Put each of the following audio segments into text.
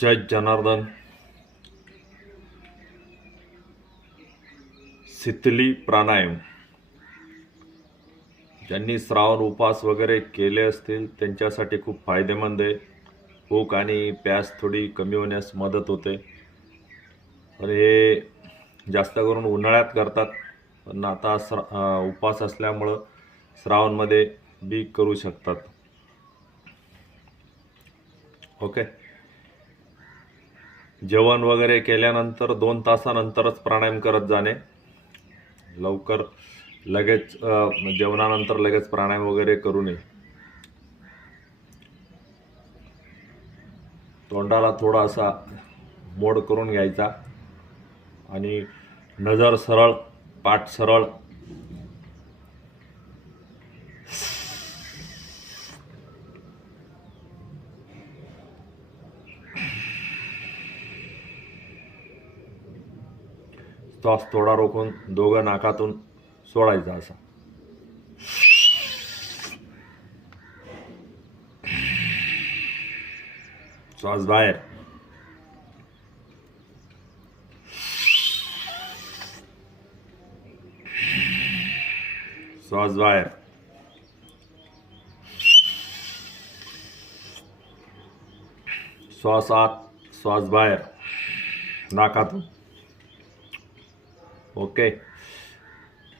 जय जनार्दन. शीतली प्राणायाम. ज्यांनी श्रावण उपवास वगैरे केले असतील त्यांच्यासाठी खूप फायदेमंद आहे. भूक आणि प्यास थोडी कमी होण्यास मदत होते. तर हे जास्त करून उन्हाळ्यात करतात, पण आता उपवास असल्यामुळं श्रावणमध्ये बी करू शकतात. ओके. जेवण वगैरे केल्यानंतर 2 तासानंतरच प्राणायाम करत जाणे. लवकर लगेच जेवणानंतर लगेच प्राणायाम वगैरे करू नये. तोंडाला थोडासा मोड करून घ्यायचा आणि नजर सरळ, पाठ सरळ. श्वास थोडा रोखून दोघं नाकातून सोडायचा असा. श्वास बाहेर. श्वास बाहेर. श्वास आत, श्वास बाहेर नाकातून. ओके.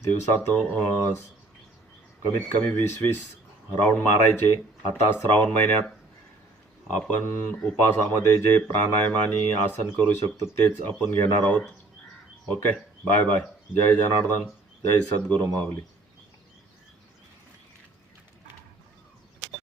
दिवसातून कमीत कमी 20-20 राऊंड मारायचे. आता श्रावण महिन्यात आपण उपवासामध्ये जे प्राणायाम आणि आसन करू शकतो तेच आपण घेणार आहोत. ओके. Bye bye. जय जनार्दन. जय सद्गुरू माऊली.